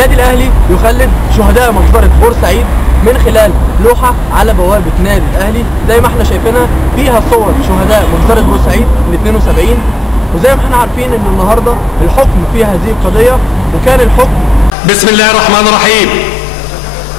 النادي الاهلي يخلد شهداء مجزرة بورسعيد من خلال لوحة على بوابة نادي الاهلي زي ما احنا شايفينها، فيها صور شهداء مجزرة بورسعيد من 72. وزي ما احنا عارفين ان النهارده الحكم في هذه القضية، وكان الحكم بسم الله الرحمن الرحيم.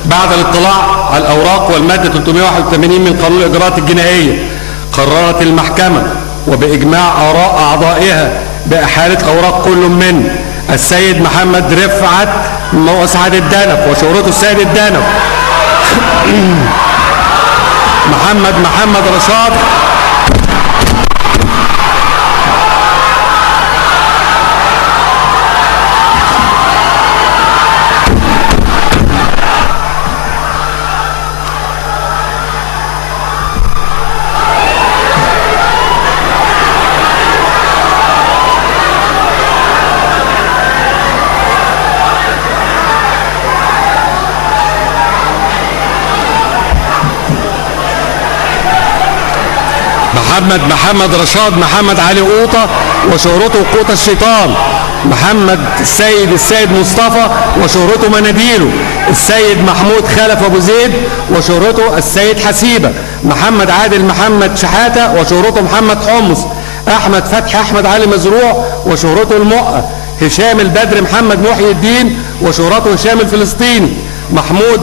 بعد الاطلاع على الاوراق والمادة 381 من قانون الاجراءات الجنائية، قررت المحكمة وباجماع اراء اعضائها باحالة اوراق كل من السيد محمد رفعت مسعد الدنف وشهرته السيد الدنف، محمد رشاد محمد رشاد محمد علي قوطة وشهرته قوطة الشيطان، السيد مصطفى وشهرته مناديله، السيد محمود خلف ابو زيد وشهرته السيد حسيبة، محمد عادل محمد شحاتة وشهرته محمد حمص، احمد فتحي احمد علي مزروع وشهرته المؤة، هشام البدر محمد محي الدين وشهرته هشام الفلسطيني، محمود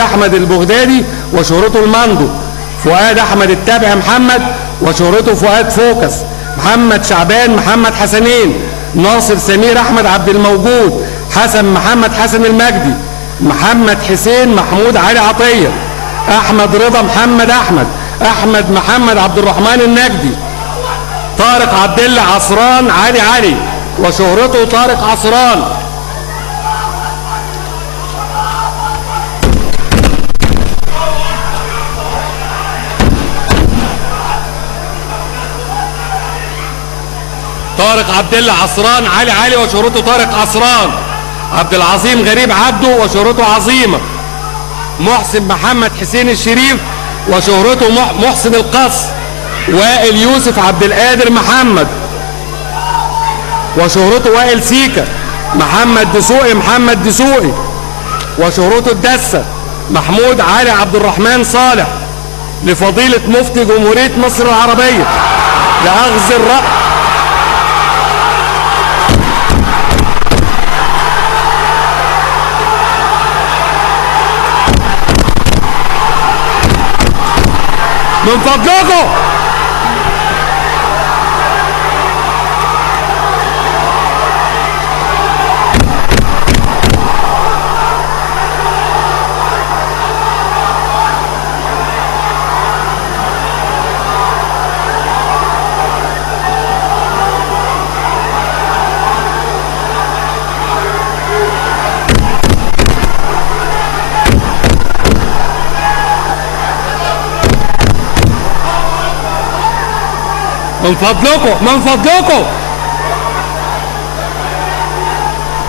احمد البغدادي وشهرته المندو، فؤاد احمد التابع محمد وشهرته فؤاد فوكس، محمد شعبان محمد حسنين، ناصر سمير احمد عبد الموجود، حسن محمد حسن المجدي، محمد حسين محمود علي عطيه، احمد رضا احمد محمد عبد الرحمن النجدي، طارق عبد الله عصران علي وشهرته طارق عصران، طارق عبد الله عصران علي وشهرته طارق عصران، عبد العظيم غريب عبده وشهرته عظيمه، محسن محمد حسين الشريف وشهرته محسن القص، وائل يوسف عبد القادر محمد وشهرته وائل سيكا، محمد دسوقي وشهرته الدسه، محمود علي عبد الرحمن صالح لفضيله مفتي جمهوريه مصر العربيه لاخذ الرأي من فضلكم. من فضلكم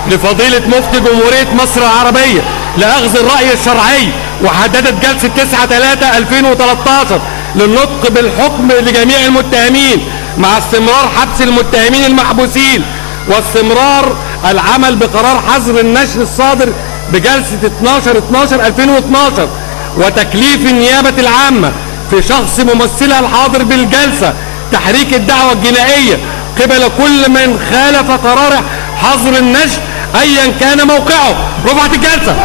لفضيلة مفتي جمهورية مصر العربية لأخذ الرأي الشرعي، وحددت جلسة 9/3/2013 للنطق بالحكم لجميع المتهمين مع استمرار حبس المتهمين المحبوسين، واستمرار العمل بقرار حظر النشر الصادر بجلسة 12/12/2012، وتكليف النيابة العامة في شخص ممثلها الحاضر بالجلسة تحريك الدعوة الجنائية قبل كل من خالف قرار حظر النشر ايا كان موقعه. رفعت الجلسة.